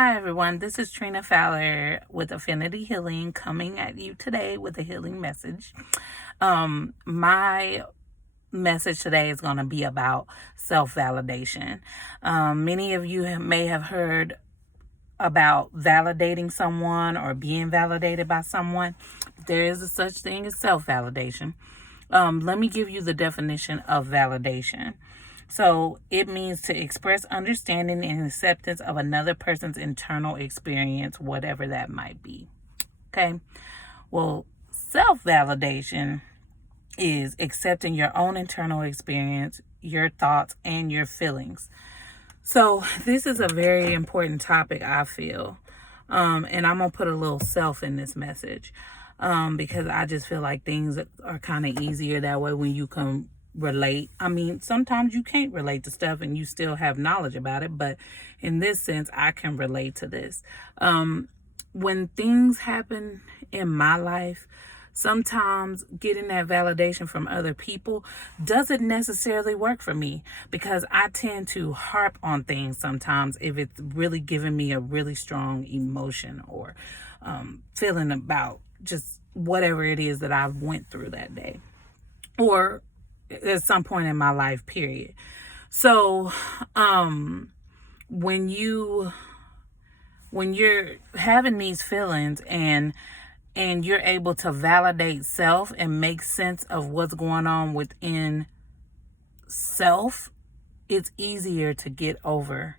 Hi everyone, this is Trina Fowler with Affinity Healing coming at you today with a healing message. My message today is going to be about self-validation. Many of you may have heard about validating someone or being validated by someone. There is a such thing as self-validation. Let me give you the definition of validation. So it means to express understanding and acceptance of another person's internal experience, whatever that might be. Okay. Well, self-validation is accepting your own internal experience, your thoughts, and your feelings. So this is a very important topic, I feel. And I'm going to put a little self in this message because I just feel like things are kind of easier that way when you can relate. I mean, sometimes you can't relate to stuff and you still have knowledge about it, but in this sense, I can relate to this. When things happen in my life, sometimes getting that validation from other people doesn't necessarily work for me because I tend to harp on things sometimes if it's really giving me a really strong emotion or feeling about just whatever it is that I went through that day or at some point in my life, period. So when you're having these feelings and you're able to validate self and make sense of what's going on within self, it's easier to get over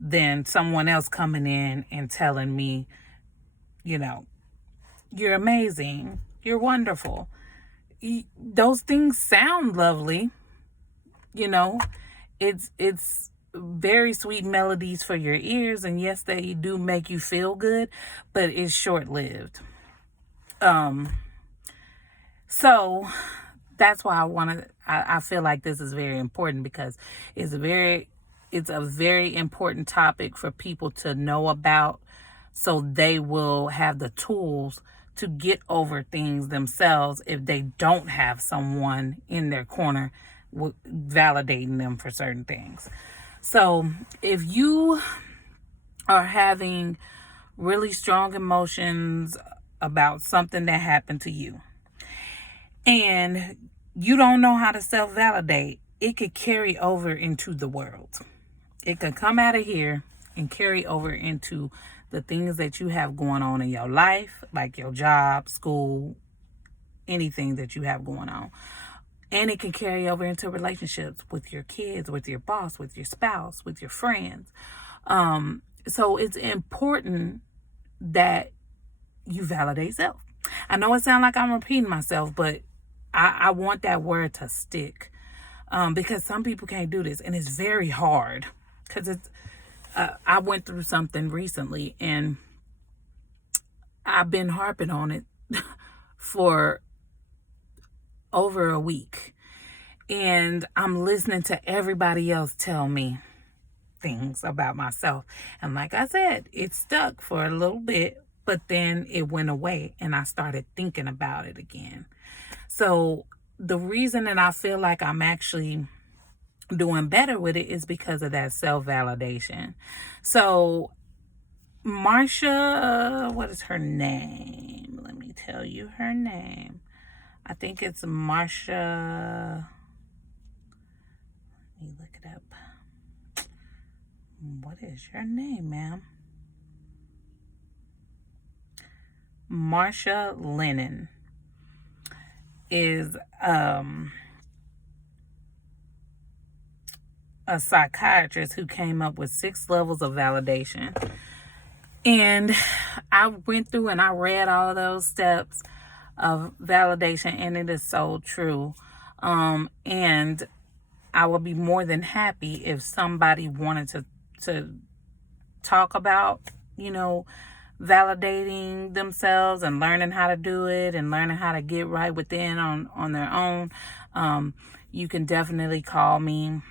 than someone else coming in and telling me, you're amazing, you're wonderful. Those things sound lovely, it's very sweet melodies for your ears, and yes, they do make you feel good, but it's short-lived. So that's why I feel like this is very important because it's a very important topic for people to know about, so they will have the tools to get over things themselves if they don't have someone in their corner validating them for certain things. So if you are having really strong emotions about something that happened to you and you don't know how to self-validate, it could carry over into the world. It could come out of here and carry over into the things that you have going on in your life, like your job, school, anything that you have going on. And it can carry over into relationships with your kids, with your boss, with your spouse, with your friends. So it's important that you validate self. I know it sounds like I'm repeating myself, but I want that word to stick because some people can't do this, and it's very hard because I went through something recently, and I've been harping on it for over a week, and I'm listening to everybody else tell me things about myself. And like I said, it stuck for a little bit, but then it went away and I started thinking about it again. So the reason that I feel like I'm actually doing better with it is because of that self-validation. So Marsha, what is her name? Let me tell you her name. I think it's Marsha. Let me look it up. What is your name, ma'am? Marsha Lennon is a psychiatrist who came up with 6 levels of validation. And I went through and I read all those steps of validation, and it is so true. And I would be more than happy if somebody wanted to talk about, validating themselves and learning how to do it and learning how to get right within on their own. You can definitely call me.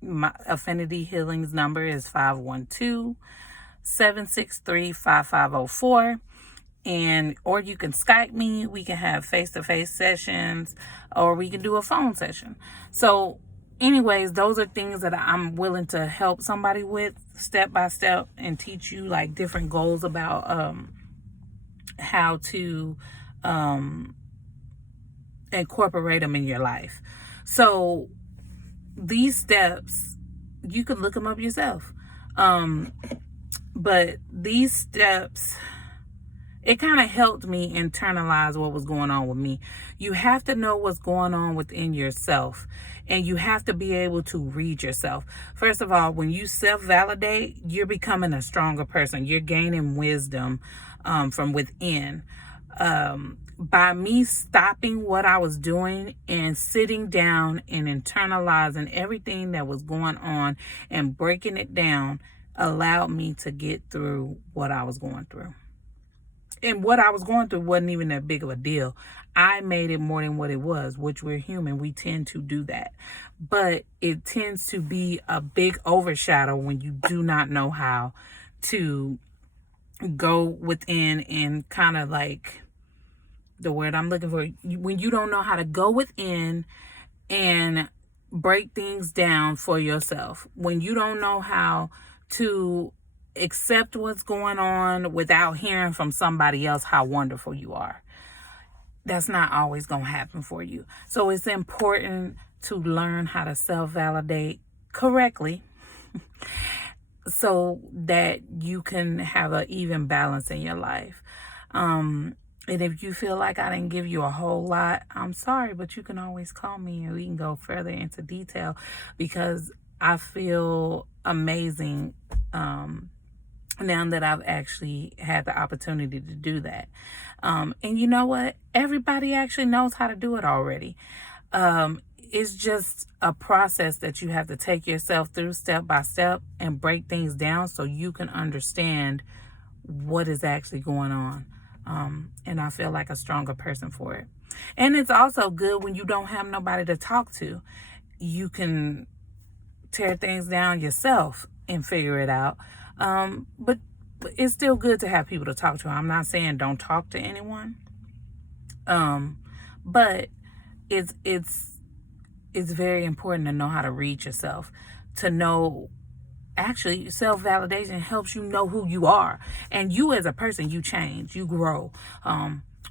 My Affinity Healing's number is 512-763-5504. Or you can Skype me. We can have face-to-face sessions, or we can do a phone session. So anyways, those are things that I'm willing to help somebody with step by step and teach you like different goals about how to incorporate them in your life. So these steps, you can look them up yourself. But these steps, it kind of helped me internalize what was going on with me. You have to know what's going on within yourself, and you have to be able to read yourself. First of all, when you self-validate, you're becoming a stronger person. You're gaining wisdom from within. By me stopping what I was doing and sitting down and internalizing everything that was going on and breaking it down allowed me to get through what I was going through. And what I was going through wasn't even that big of a deal. I made it more than what it was, which we're human. We tend to do that. But it tends to be a big overshadow when you do not know how to go within and kind of like, the word I'm looking for, when you don't know how to go within and break things down for yourself, when you don't know how to accept what's going on without hearing from somebody else how wonderful you are, that's not always going to happen for you. So it's important to learn how to self-validate correctly so that you can have an even balance in your life. And if you feel like I didn't give you a whole lot, I'm sorry, but you can always call me and we can go further into detail, because I feel amazing now that I've actually had the opportunity to do that. And you know what? Everybody actually knows how to do it already. It's just a process that you have to take yourself through step by step and break things down so you can understand what is actually going on. And I feel like a stronger person for it. And it's also good when you don't have nobody to talk to. You can tear things down yourself and figure it out. But it's still good to have people to talk to. I'm not saying don't talk to anyone. But it's very important to know how to read yourself, to know. Actually, self-validation helps you know who you are. And you as a person, you change, you grow.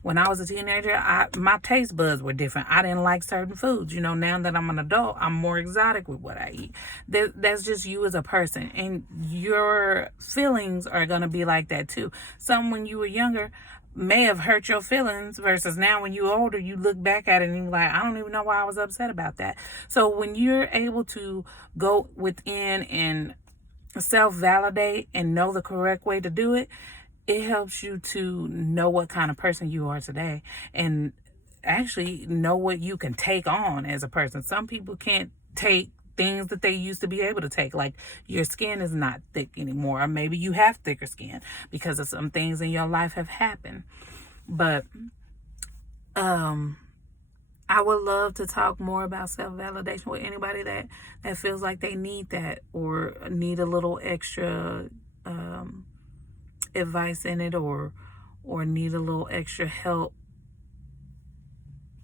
When I was a teenager, my taste buds were different. I didn't like certain foods. You know, now that I'm an adult, I'm more exotic with what I eat. That's just you as a person. And your feelings are going to be like that too. Some when you were younger may have hurt your feelings versus now when you're older, you look back at it and you're like, I don't even know why I was upset about that. So when you're able to go within and self-validate and know the correct way to do it, it helps you to know what kind of person you are today and actually know what you can take on as a person. Some people can't take things that they used to be able to take, like your skin is not thick anymore, or maybe you have thicker skin because of some things in your life have happened. But I would love to talk more about self-validation with anybody that feels like they need that or need a little extra advice in it, or need a little extra help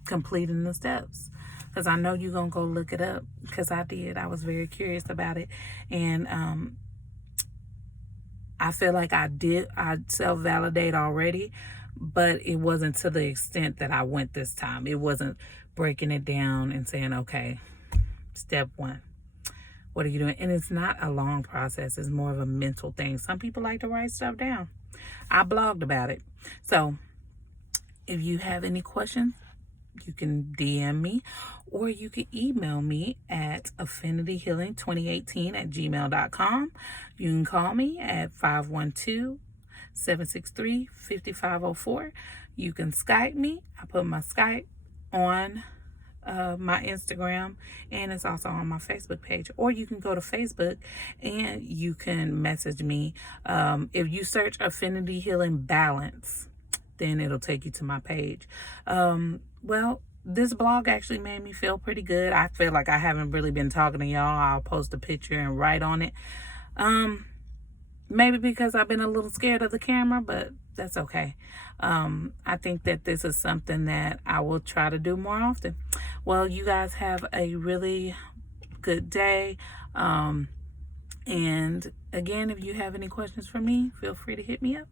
completing the steps. Because I know you're going to go look it up, because I did. I was very curious about it. And I feel like I self-validate already, but it wasn't to the extent that I went this time. It wasn't breaking it down and saying, okay, step 1, what are you doing? And it's not a long process. It's more of a mental thing. Some people like to write stuff down. I blogged about it. So if you have any questions, you can DM me, or you can email me at affinityhealing2018@gmail.com. You can call me at 512-763-5504. You can Skype me. I put my Skype on my Instagram, and it's also on my Facebook page. Or you can go to Facebook and you can message me. If you search Affinity Healing Balance, then it'll take you to my page. Well, this blog actually made me feel pretty good. I feel like I haven't really been talking to y'all. I'll post a picture and write on it. Maybe because I've been a little scared of the camera, but that's okay. I think that this is something that I will try to do more often. Well, you guys have a really good day. And again, if you have any questions for me, feel free to hit me up.